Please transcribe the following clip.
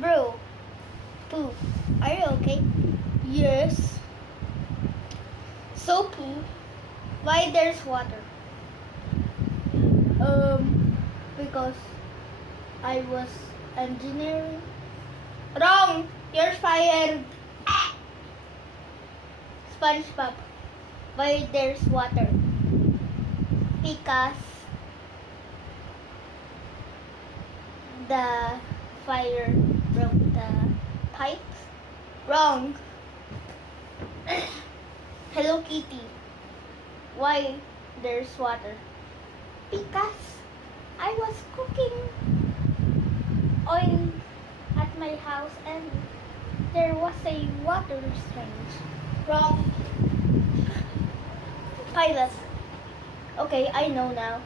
Bro, Pooh, are you okay? Yes. So Pooh, why there's water? Because I was engineering. Wrong! You're fired! SpongeBob, why there's water? Because the fire broke the pipes. Wrong! Hello Kitty, why there's water? Because I was cooking oil at my house and there was a water strange. Wrong. Pilot. Okay, I know now.